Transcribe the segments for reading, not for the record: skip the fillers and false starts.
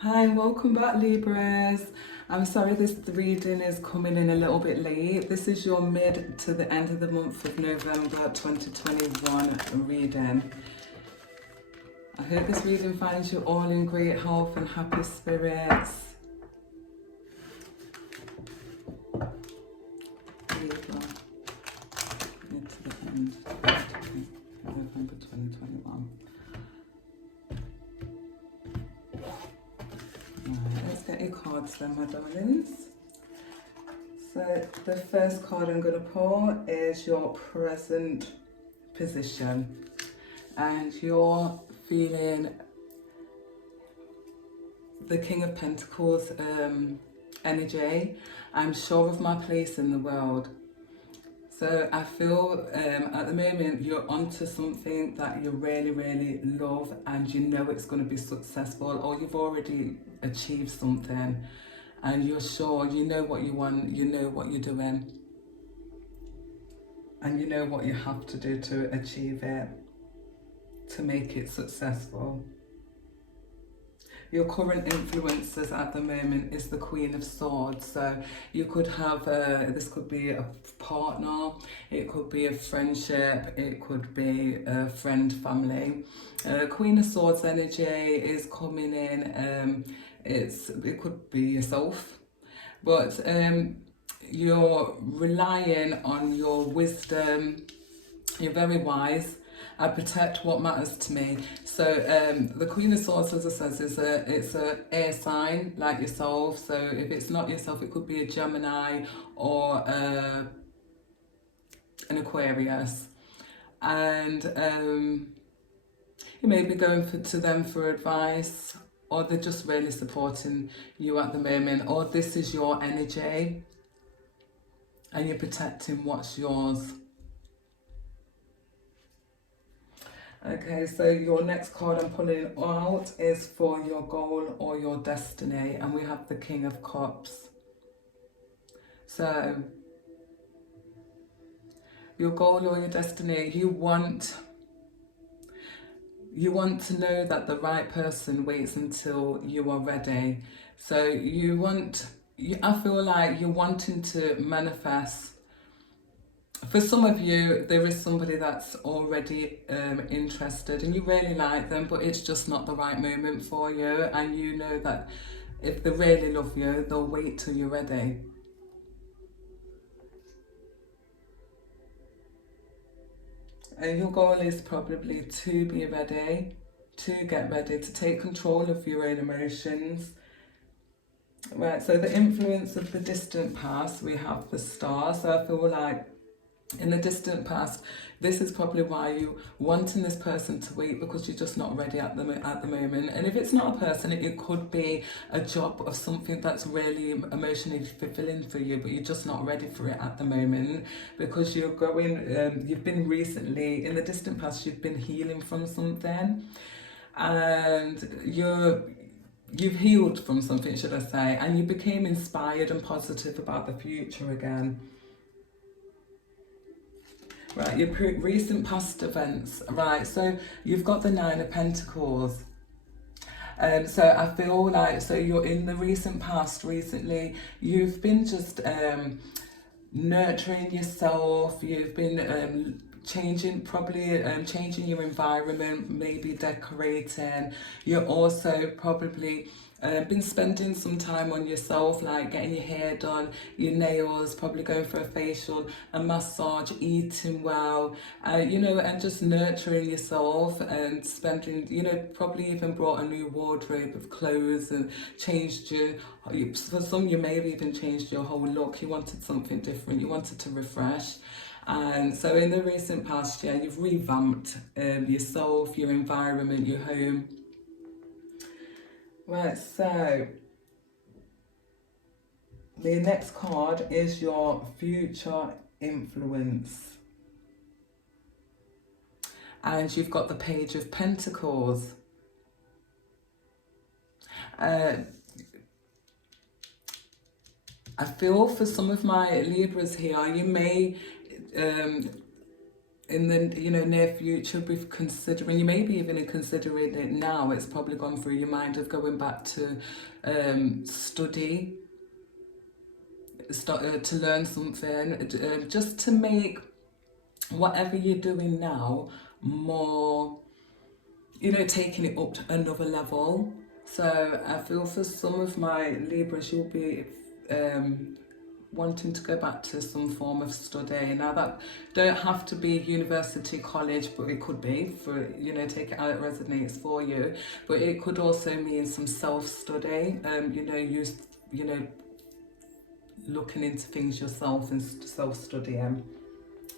Hi, welcome back, Libras. I'm sorry this reading is coming in a little bit late. This is your mid to the end of the month of November 2021 reading. I hope this reading finds you all in great health and happy spirits. Libra, mid to the end of November 2021. Right, let's get your cards then, my darlings. So the first card I'm going to pull is your present position, and you're feeling the King of Pentacles energy. I'm sure of my place in the world. So I feel at the moment you're onto something that you really, really love, and you know it's going to be successful, or you've already achieved something and you're sure you know what you want, you know what you're doing, and you know what you have to do to achieve it, to make it successful. Your current influences at the moment is the Queen of Swords. So you could have, this could be a partner, it could be a friendship, it could be a friend, family. Queen of Swords energy is coming in, it could be yourself, but you're relying on your wisdom, you're very wise. I protect what matters to me. So the Queen of Swords, as I says, it's a air sign like yourself. So if it's not yourself, it could be a Gemini or an Aquarius, and you may be going to them for advice, or they're just really supporting you at the moment, or this is your energy and you're protecting what's yours. Okay, so your next card I'm pulling out is for your goal or your destiny, and we have the King of Cups. So your goal or your destiny, you want to know that the right person waits until you are ready. So I feel like you're wanting to manifest. For some of you, there is somebody that's already interested and you really like them, but it's just not the right moment for you, and you know that if they really love you, they'll wait till you're ready. And your goal is probably to be ready, to get ready, to take control of your own emotions. Right, so the influence of the distant past, we have the Star. So I feel like in the distant past, this is probably why you wanting this person to wait, because you're just not ready at the moment. And if it's not a person, it could be a job or something that's really emotionally fulfilling for you, but you're just not ready for it at the moment, because you're going you've been recently in the distant past, you've been healing from something, and you've healed from something, should I say, and you became inspired and positive about the future again. Right, your recent past events. Right, so you've got the Nine of Pentacles. So I feel like, so you're in the recent past recently, you've been just nurturing yourself, you've been changing your environment, maybe decorating. You're also probably been spending some time on yourself, like getting your hair done, your nails, probably going for a facial, a massage, eating well, and just nurturing yourself and spending, probably even brought a new wardrobe of clothes and changed for some you may have even changed your whole look. You wanted something different, you wanted to refresh. And so in the recent past, yeah, you've revamped yourself, your environment, your home. Right, so the next card is your future influence. And you've got the Page of Pentacles. I feel for some of my Libras here, you may in the near future be considering, you may be even considering it now, it's probably gone through your mind of going back to study, to learn something, just to make whatever you're doing now more, taking it up to another level. So I feel for some of my Libras, you'll be wanting to go back to some form of study. Now that don't have to be university, college, but it could be for, take it how it resonates for you. But it could also mean some self-study, looking into things yourself and self-studying.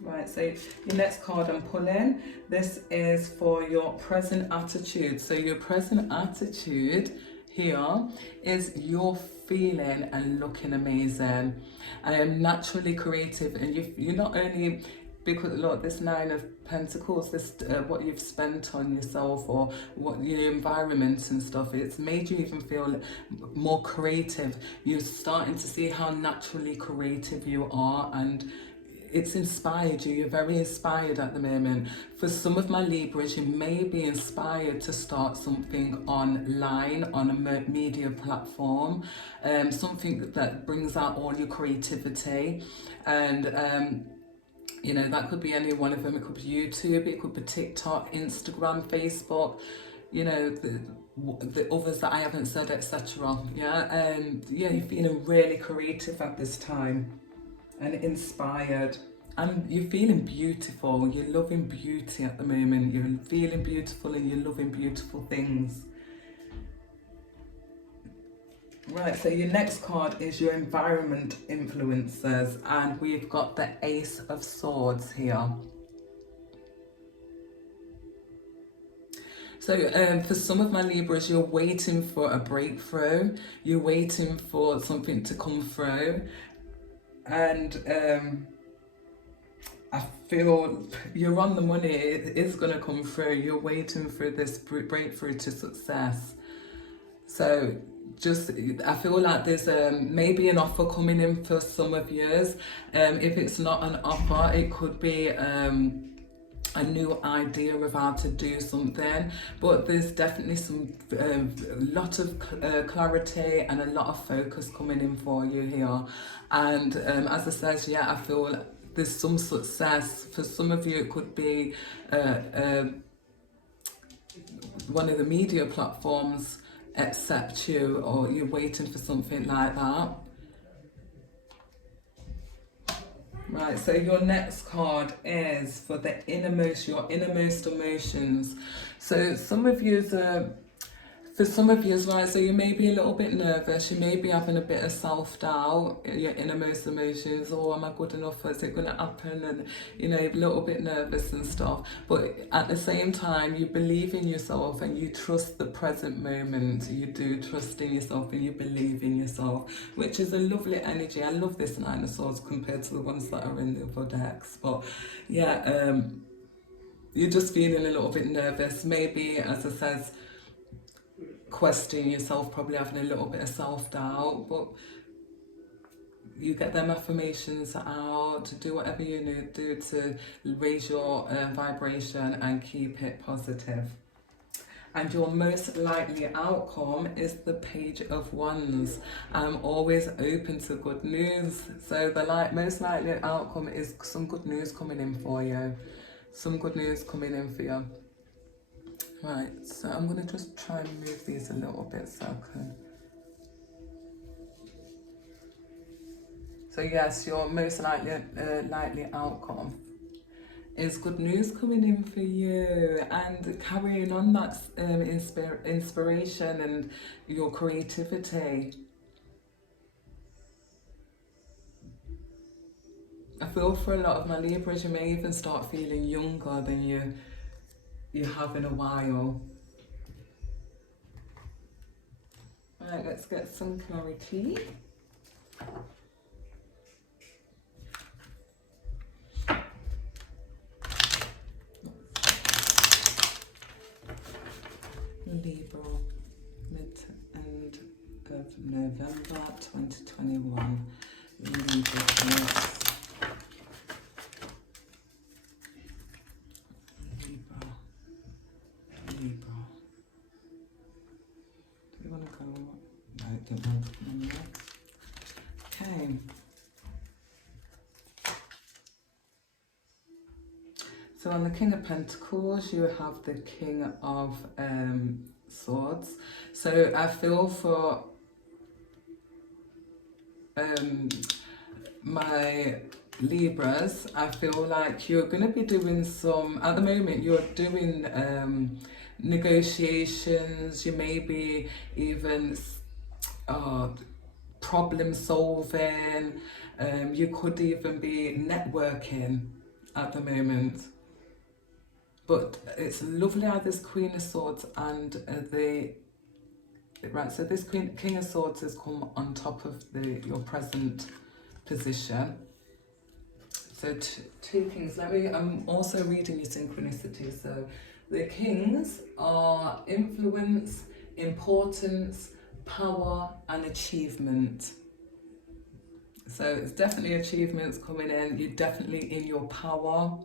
Right, so your next card I'm pulling, this is for your present attitude. So your present attitude here is you're feeling and looking amazing. I am naturally creative, and you're not only, because look, this Nine of Pentacles, this what you've spent on yourself or what your environment and stuff, it's made you even feel more creative. You're starting to see how naturally creative you are, and it's inspired you. You're very inspired at the moment. For some of my Libras, you may be inspired to start something online on a media platform, something that brings out all your creativity. And that could be any one of them. It could be YouTube, it could be TikTok, Instagram, Facebook, the others that I haven't said, etc. You're feeling really creative at this time and inspired, and you're feeling beautiful. You're loving beauty at the moment. You're feeling beautiful and you're loving beautiful things. Right, so your next card is your environment influencers, and we've got the Ace of Swords here. So for some of my Libras, you're waiting for a breakthrough. You're waiting for something to come through. And I feel you're on the money. It is going to come through. You're waiting for this breakthrough to success. So I feel like there's maybe an offer coming in for some of yours. If it's not an offer, it could be a new idea of how to do something, but there's definitely some lot of clarity and a lot of focus coming in for you here. And as I said, I feel there's some success. For some of you, it could be one of the media platforms accept you, or you're waiting for something like that. Right, so your next card is for your innermost emotions. So for some of you, right, so you may be a little bit nervous, you may be having a bit of self-doubt, your innermost emotions, am I good enough, is it going to happen, and you're a little bit nervous and stuff, but at the same time you believe in yourself and you trust the present moment. You do trust in yourself and you believe in yourself, which is a lovely energy. I love this Nine of Swords compared to the ones that are in the other decks, but you're just feeling a little bit nervous, maybe, as I said, questioning yourself, probably having a little bit of self-doubt, but you get them affirmations out to do whatever you need to do to raise your vibration and keep it positive. And your most likely outcome is the Page of Wands. I'm always open to good news, so the most likely outcome is some good news coming in for you. Some good news coming in for you. Right, so I'm going to just try and move these a little bit so I can... So yes, your most likely outcome is good news coming in for you, and carrying on that inspiration and your creativity. I feel for a lot of my Libras, you may even start feeling younger than you have in a while. Right, let's get some clarity. Libra, mid-end of November 2021. Libra. no, it don't want to come on there. Okay. So on the King of Pentacles, you have the King of Swords. So I feel for my Libras, I feel like you're going to be doing some, at the moment you're doing negotiations, you may be even problem solving, you could even be networking at the moment. But it's lovely how this Queen of Swords and right, so this King of Swords has come on top of your present position. So two kings. I'm also reading your synchronicity. So the kings are influence, importance, power, and achievement. So it's definitely achievements coming in. You're definitely in your power.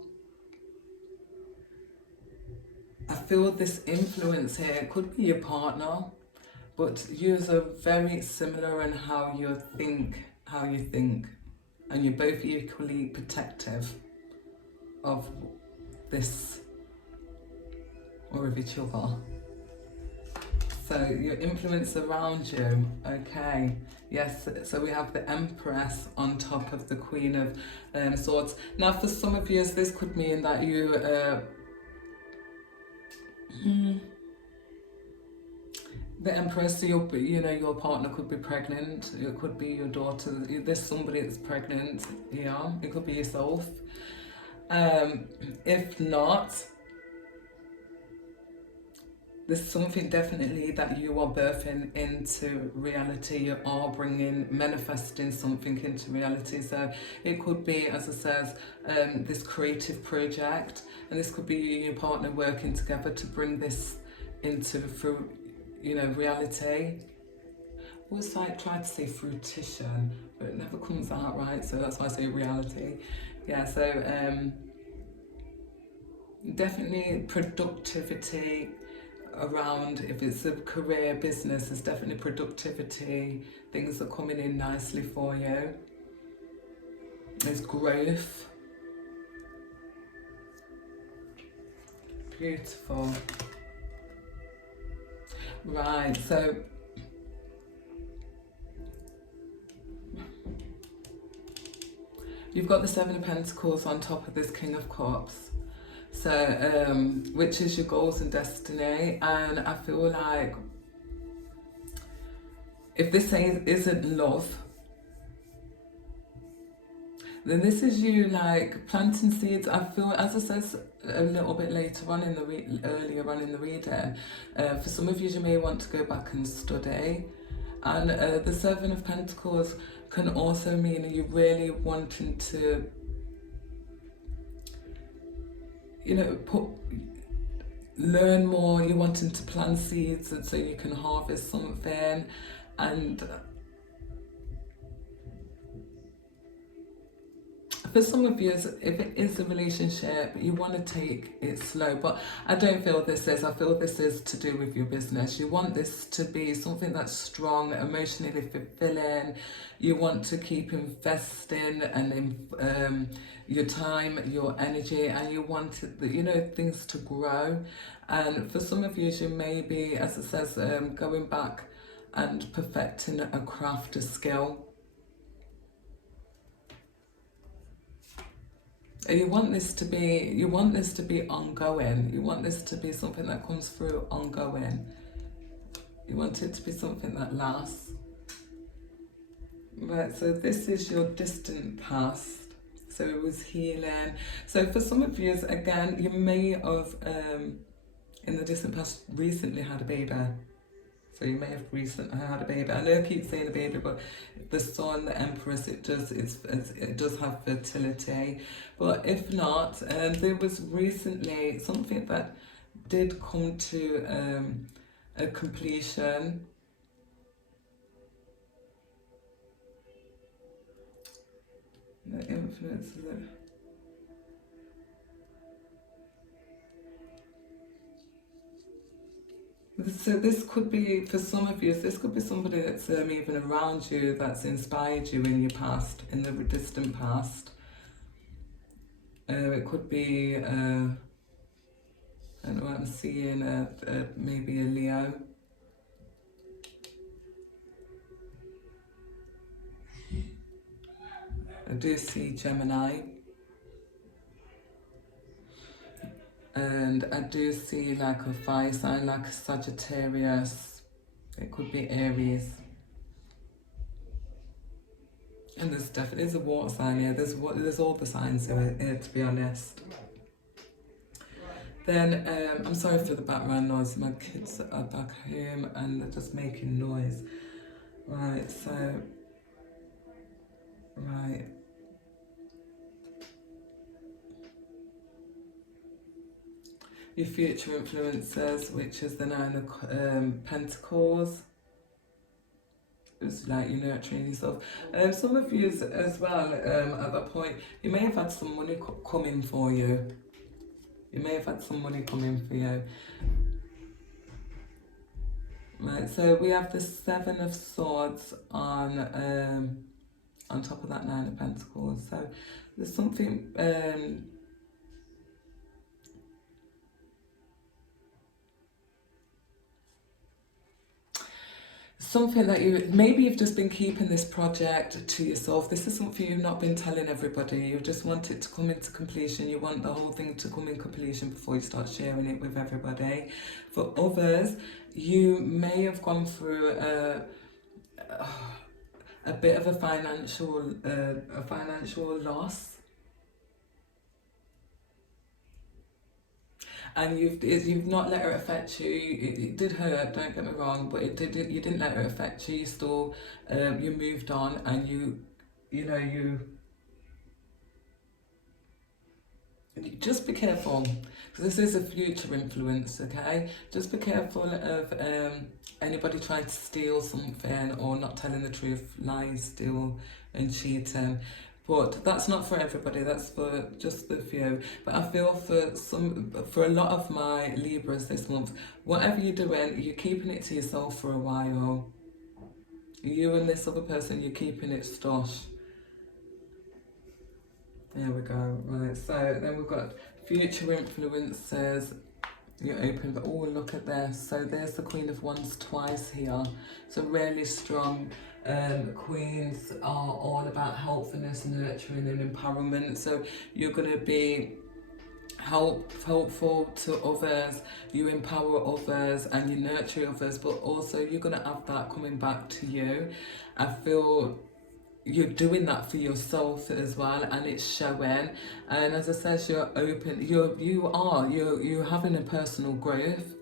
I feel this influence here could be your partner, but yous are very similar in how you think, and you're both equally protective of this or of each other. So your influence around you, okay. Yes, so we have the Empress on top of the Queen of Swords. Now for some of you, this could mean that you the Empress, your partner could be pregnant. It could be your daughter. There's somebody that's pregnant. Yeah, it could be yourself. If not, there's something definitely that you are birthing into reality. You are manifesting something into reality. So it could be, as I says, this creative project, and this could be you and your partner working together to bring this into reality. I always try to say fruition, but it never comes out right, so that's why I say reality. Yeah, so definitely productivity around, if it's a career, business, there's definitely productivity, things are coming in nicely for you. There's growth. Beautiful. Right, so you've got the Seven of Pentacles on top of this King of Cups. So, which is your goals and destiny, and I feel like if this isn't love, then this is you like planting seeds. I feel, as I said a little bit later on in the earlier on in the reading, for some of you, you may want to go back and study, and the Seven of Pentacles can also mean you really wanting to, learn more. You're wanting to plant seeds and so you can harvest something, and for some of you, if it is a relationship, you want to take it slow, but I don't feel this is. I feel this is to do with your business. You want this to be something that's strong, emotionally fulfilling. You want to keep investing and your time, your energy, and you want things to grow. And for some of you, you may be, as it says, going back and perfecting a craft, a skill. You want this to be ongoing. You want this to be something that comes through ongoing. You want it to be something that lasts. Right, so this is your distant past. So it was healing. So for some of you, again, you may have, in the distant past, recently had a baby. So you may have recently had a baby. I know I keep saying a baby, but the Sun, the Empress, it does have fertility. But if not, there was recently something that did come to a completion. The influence of it. So this could be, for some of you, this could be somebody that's even around you that's inspired you in your past, in the distant past. It could be, I don't know what I'm seeing, maybe a Leo. I do see Gemini. And I do see like a fire sign, like a Sagittarius. It could be Aries. And there's a water sign here. There's all the signs here, to be honest. Then, I'm sorry for the background noise. My kids are back home and they're just making noise. Right, so, right. Your future influences, which is the Nine of Pentacles. It's like you're nurturing yourself. Some of you as well, at that point, you may have had some money coming for you. You may have had some money coming for you. Right, so we have the Seven of Swords on top of that Nine of Pentacles. So there's something something that maybe you've just been keeping this project to yourself. This is something you've not been telling everybody. You just want it to come into completion. You want the whole thing to come in completion before you start sharing it with everybody. For others, you may have gone through a bit of a financial loss. And you've not let it affect you. It did hurt, don't get me wrong, but you didn't let it affect you. You still you moved on, and you just be careful, because this is a future influence, okay? Just be careful of anybody trying to steal something or not telling the truth, lying, steal and cheating. But that's not for everybody, that's for just the few. But I feel for a lot of my Libras this month, whatever you're doing, you're keeping it to yourself for a while. You and this other person, you're keeping it stosh. There we go. Right, so then we've got future influences. You're open, but oh, look at this. So there's the Queen of Wands twice here. So really strong. Queens are all about helpfulness, nurturing and empowerment. So you're going to be helpful to others, you empower others and you nurture others, but also you're going to have that coming back to you. I feel you're doing that for yourself as well, and it's showing. And as I said, you're open, you're having a personal growth,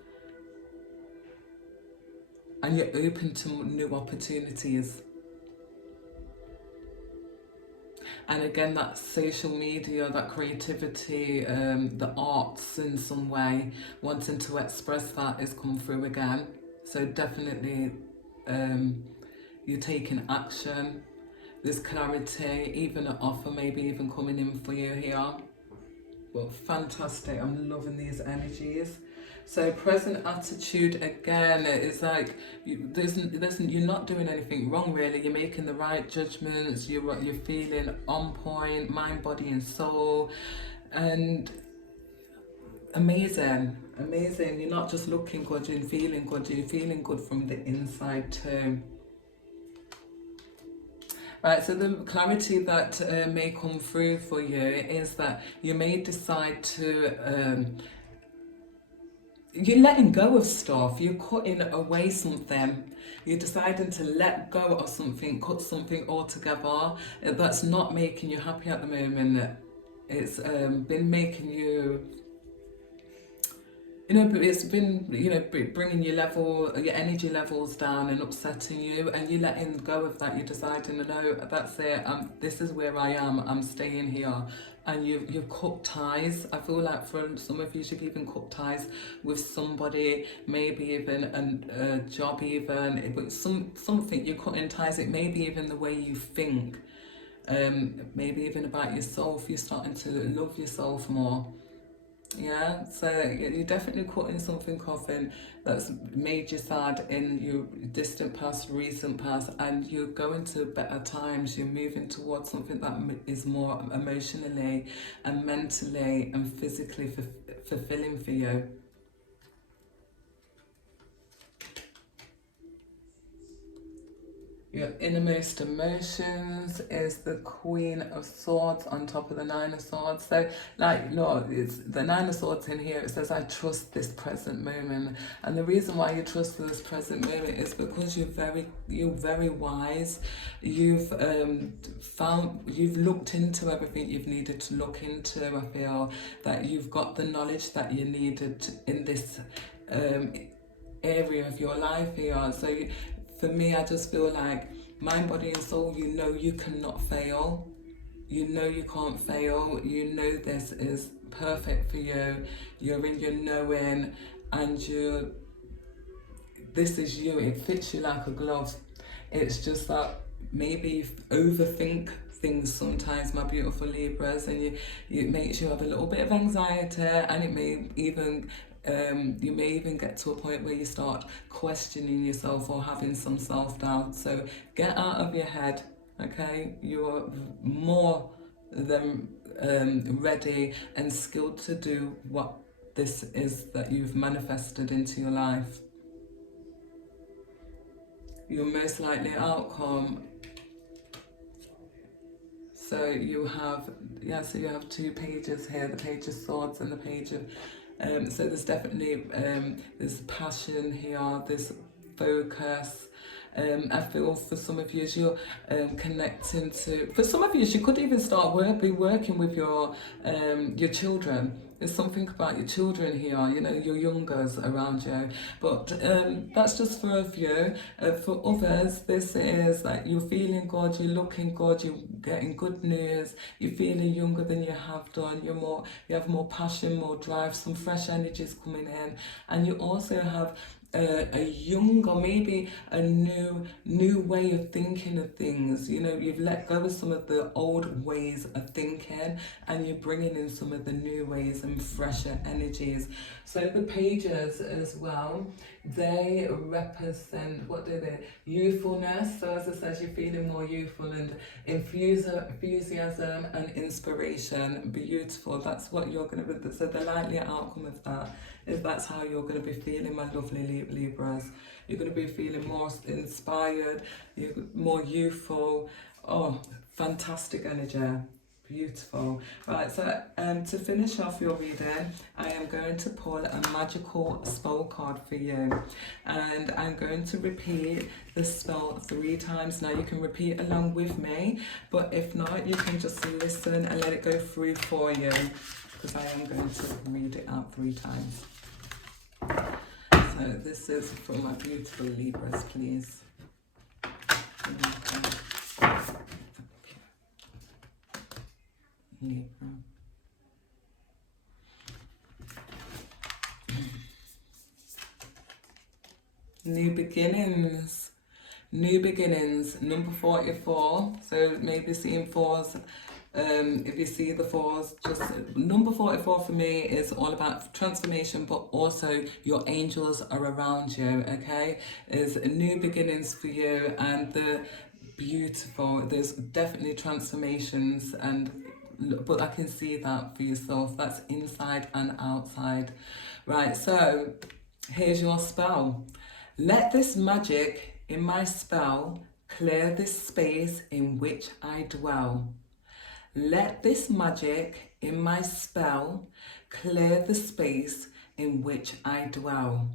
and you're open to new opportunities. And again, that social media, that creativity, the arts in some way, wanting to express that has come through again. So definitely you're taking action. There's clarity, even an offer maybe even coming in for you here. But fantastic, I'm loving these energies. So present attitude, again, it's like you're not doing anything wrong really. You're making the right judgments, you're feeling on point, mind, body and soul. And amazing. You're not just looking good, you're feeling good. You're feeling good from the inside too. Right, so the clarity that may come through for you is that you may decide to you're letting go of stuff, you're cutting away something, you're deciding to let go of something, cut something altogether that's not making you happy at the moment. It's been making you, it's been, bringing your energy levels down and upsetting you, and you're letting go of that. You're deciding, no, that's it, this is where I am, I'm staying here. And you've cut ties. I feel like for some of you, you've even cut ties with somebody, maybe even a job even, but something, you're cutting ties. It may be even the way you think, maybe even about yourself. You're starting to love yourself more. Yeah, so you're definitely cutting something off in that's made you sad in your distant past, recent past, and you're going to better times. You're moving towards something that is more emotionally and mentally and physically fulfilling for you. Your innermost emotions is the Queen of Swords on top of the Nine of Swords. So, like, look, it's the Nine of Swords in here. It says, I trust this present moment. And the reason why you trust this present moment is because you're very wise. You've you've looked into everything you've needed to look into. I feel that you've got the knowledge that you needed in this area of your life here. So for me, I just feel like mind, body and soul, you know you cannot fail. You know you can't fail. You know this is perfect for you. You're in your knowing, and this is you. It fits you like a glove. It's just that maybe you overthink things sometimes, my beautiful Libras, and it makes you have a little bit of anxiety, and it may even you may even get to a point where you start questioning yourself or having some self-doubt. So get out of your head, okay? You're more than ready and skilled to do what this is that you've manifested into your life. Your most likely outcome. So you have, so you have two pages here, the Page of Swords and the Page of so there's definitely there's passion here, there's focus. I feel for some of you, as you're connecting to, for some of you, you could even start working with your children. There's something about your children here, you know, your youngers around you. But that's just for a few. For others, this is like you're feeling good, you're looking good, you're getting good news, you're feeling younger than you have done, you have more passion, more drive, some fresh energies coming in, and you also have a younger, maybe a new way of thinking of things. You know, you've let go of some of the old ways of thinking, and you're bringing in some of the new ways and fresher energies. So the pages as well, they represent, what do they? Youthfulness. So as it says, you're feeling more youthful and enthusiasm and inspiration. Beautiful. That's what you're going to be. So the likely outcome of that is that's how you're going to be feeling, my lovely Libras. You're going to be feeling more inspired, you're more youthful. Oh, fantastic energy. Beautiful. Right, so to finish off your reading, I am going to pull a magical spell card for you, and I'm going to repeat the spell 3 times. Now you can repeat along with me, but if not, you can just listen and let it go through for you, because I am going to read it out 3 times. So this is for my beautiful Libras, please. Libra. New beginnings. New beginnings. Number 44. So maybe seeing 4s. If you see the 4s, just number 44 for me is all about transformation, but also your angels are around you, okay? Is new beginnings for you, and the beautiful, there's definitely transformations, but I can see that for yourself. That's inside and outside. Right, so here's your spell. Let this magic in my spell clear this space in which I dwell. Let this magic in my spell clear the space in which I dwell.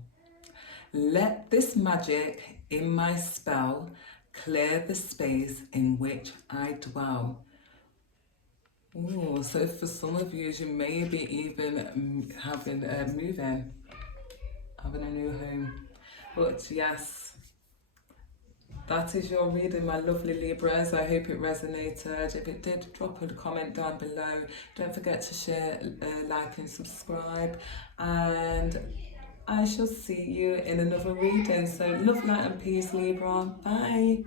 Let this magic in my spell clear the space in which I dwell. Ooh, so for some of you, you may be even having a move-in, having a new home. But yes, that is your reading, my lovely Libras. I hope it resonated. If it did, drop a comment down below. Don't forget to share, like and subscribe. And I shall see you in another reading. So love, light and peace, Libra. Bye.